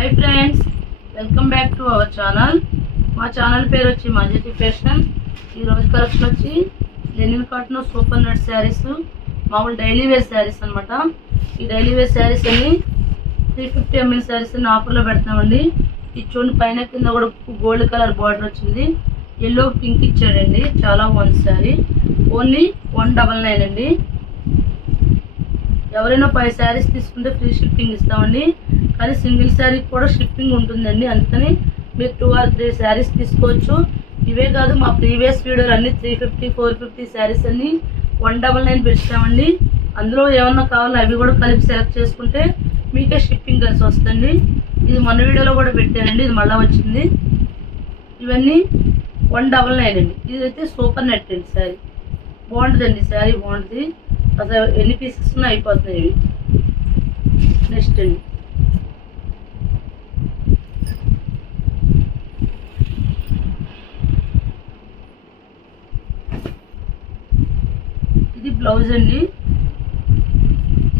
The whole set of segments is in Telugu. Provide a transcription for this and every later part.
Hi friends welcome back to our channel మా ఛానల్ పేరు వచ్చి మజతి ఫ్యాషన్ ఈ రోజు కలెక్షన్ వచ్చి linen cotton super net saris మామూలు డైలీ వేర్ శారీస్ అనమాట ఈ డైలీ వేర్ శారీస్ అన్ని త్రీ ఫిఫ్టీ ఎంఎల్ శారీస్ అన్ని ఆఫర్లో పెడతామండి. ఇది చూడండి పైన కింద కూడా గోల్డ్ కలర్ బార్డర్ వచ్చింది. ఎల్లో పింక్ ఇచ్చాడండి. చాలా బాగుంది sari only one double nine అండి. ఎవరైనా ఫైవ్ శారీస్ తీసుకుంటే ఫ్రీ షిప్పింగ్ ఇస్తామండి. కానీ సింగిల్ శారీ కూడా షిప్పింగ్ ఉంటుందండి. అందుకని మీరు టూ ఆర్ త్రీ శారీస్ తీసుకోవచ్చు. ఇవే కాదు మా ప్రీవియస్ వీడియోలు అన్ని three fifty four fifty saris అన్ని వన్ డబల్ నైన్ పెట్టామండి అందులో ఏమన్నా కావాలో అవి కూడా కలిపి సెలెక్ట్ చేసుకుంటే మీకే షిప్పింగ్ కలిసి వస్తుంది ఇది మన వీడియోలో కూడా పెట్టానండి ఇది మళ్ళీ వచ్చింది. ఇవన్నీ వన్ డబల్ నైన్ అండి. ఇదైతే సూపర్ నెట్ అండి శారీ. బాగుంటుందండి శారీ బాగుంటుంది. అసలు ఎన్ని పీసెస్ ఉన్నా అయిపోతున్నాయి నెక్స్ట్ అండి ఇది బ్లౌజ్ అండి.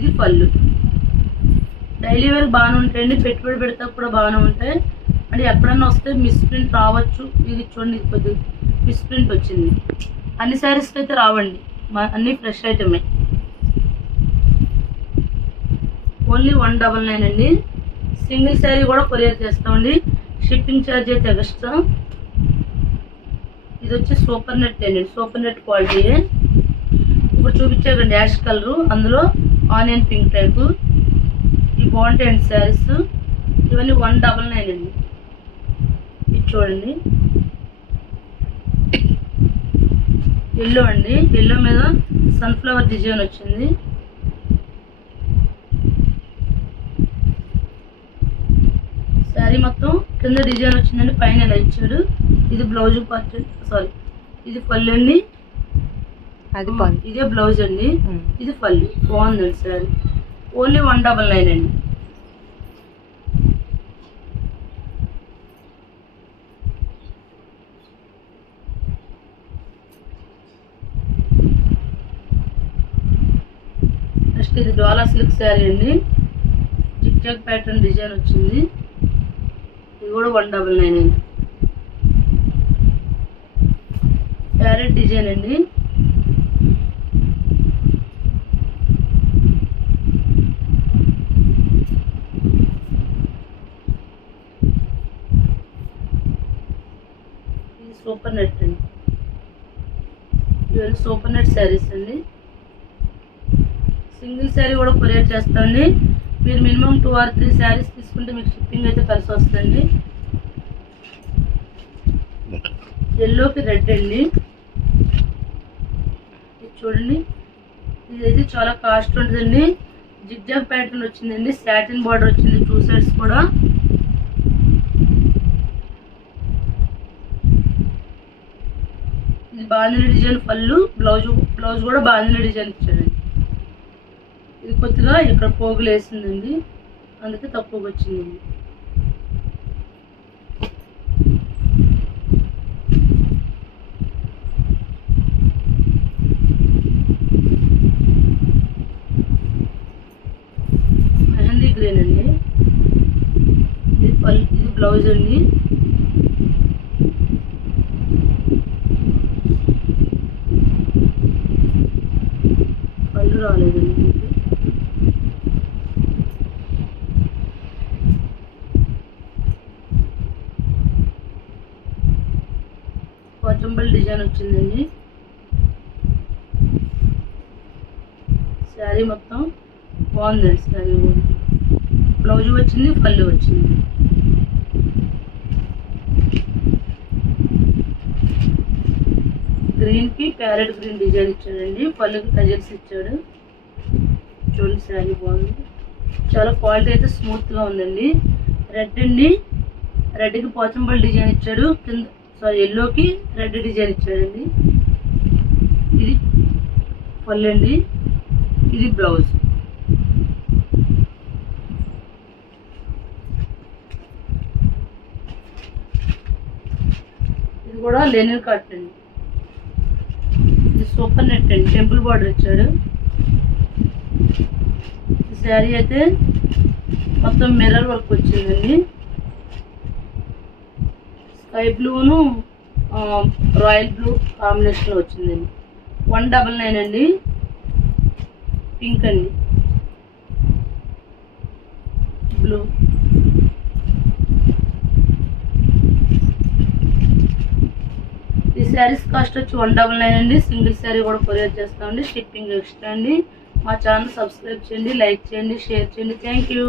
ఇది పళ్ళు. డైలీ వేర్ బాగానే ఉంటాయండి పెట్టుబడి పెడితే కూడా బాగానే ఉంటాయి. అంటే ఎప్పుడన్నా వస్తే మిస్ ప్రింట్ రావచ్చు. ఇది చూడండి ఇది మిస్ ప్రింట్ వచ్చింది. అన్ని శారీస్కి అయితే రావండి. మా- అన్ని ఫ్రెష్ ఐటమే. ఓన్లీ వన్ డబల్ నైన్ అండి. సింగిల్ శారీ కూడా కొరియర్ చేస్తామండి. షిప్పింగ్ ఛార్జ్ అయితే ఎక్స్ట్రా. ఇది వచ్చి సూపర్ నెట్ అండి. సూపర్ నెట్ క్వాలిటీ ఇప్పుడు చూపించాకండి యాష్ కలరు. అందులో ఆనియన్ పింక్ టైపు. ఇవి బాగుంటాయండి శారీస్. ఇవన్నీ వన్ డబల్ నైన్ అండి. ఇది చూడండి. ఎల్లో అండి. ఎల్లో మీద సన్ఫ్లవర్ డిజైన్ వచ్చింది. శారీ మొత్తం కింద డిజైన్ వచ్చిందండి. పైన ఇలా ఇచ్చాడు ఇది బ్లౌజ్ పార్ట్. సారీ. ఇది పళ్ళు అండి. అది ఇదే బ్లౌజ్ అండి. ఇది పళ్ళు. బాగుందండి sari only one double nine అండి. నెక్స్ట్ ఇది డోలా సిల్క్ శారీ అండి. జిగ్జాగ్ ప్యాటర్న్ డిజైన్ వచ్చింది. ఇది కూడా వన్ డబల్ నైన్ అండి. ప్యారెట్ డిజైన్ అండి ఇది సూపర్ నెట్ అండి. ఇవన్నీ సూపర్ నెట్ శారీస్ అండి. సింగిల్ శారీ కూడా కొరియర్ చేస్తామండి. మీరు minimum two or three saris తీసుకుంటే మీకు షిప్పింగ్ అయితే కలిసి వస్తుంది ఎల్లోకి రెడ్ అండి. ఇది చూడండి. ఇదైతే చాలా కాస్ట్ ఉంటుందండి. జిగ్జాగ్ ప్యాటర్న్ వచ్చిందండి. సాటిన్ బార్డర్ వచ్చింది టూ సైడ్స్ కూడా. ఇది డిజైన్ పళ్ళు బ్లౌజ్ బ్లౌజ్ కూడా బాందిని డిజైన్ ఇచ్చారండి. ఇది కొద్దిగా ఇక్కడ పోగులు వేసిందండి. అందుకే తక్కువగా వచ్చిందండి. మెహందీ గ్రీన్ అండి. ఇది పల్ ఇది బ్లౌజ్ అండి పళ్ళు రాలేదండి పోచంపల్లి డిజైన్ వచ్చిందండి. శారీ మొత్తం బాగుందండి శారీ బ్లౌజ్ వచ్చింది పళ్ళు వచ్చింది. గ్రీన్కి ప్యారెట్ గ్రీన్ డిజైన్ ఇచ్చాడండి. పళ్ళుకి టజల్స్ ఇచ్చాడు. చూడండి శారీ బాగుంది. చాలా క్వాలిటీ అయితే స్మూత్గా ఉందండి. రెడ్ అండి. రెడ్కి పోచంపల్లి డిజైన్ ఇచ్చాడు. కింద సారీ ఎల్లోకి రెడ్ డిజైన్ ఇచ్చాడండి ఇది పల్లెండి ఇది బ్లౌజ్ ఇది కూడా లెనిన్ కట్ అండి. ఇది సూపర్ నెట్ అండి. టెంపుల్ బార్డర్ ఇచ్చాడు ఈ శారీ అయితే మొత్తం మిర్రర్ వర్క్ వచ్చిందండి. స్కై బ్లూను రాయల్ బ్లూ కాంబినేషన్లో వచ్చిందండి. వన్ డబల్ నైన్ అండి. పింక్ అండి. బ్లూ. ఈ శారీస్ కాస్ట్ వచ్చి వన్ డబల్ నైన్ అండి. సింగిల్ శారీ కూడా కొరియర్ చేస్తామండి. షిప్పింగ్ ఎక్స్ట్రా అండి. మా ఛానల్ సబ్స్క్రైబ్ చేయండి లైక్ చేయండి షేర్ చేయండి. Thank you.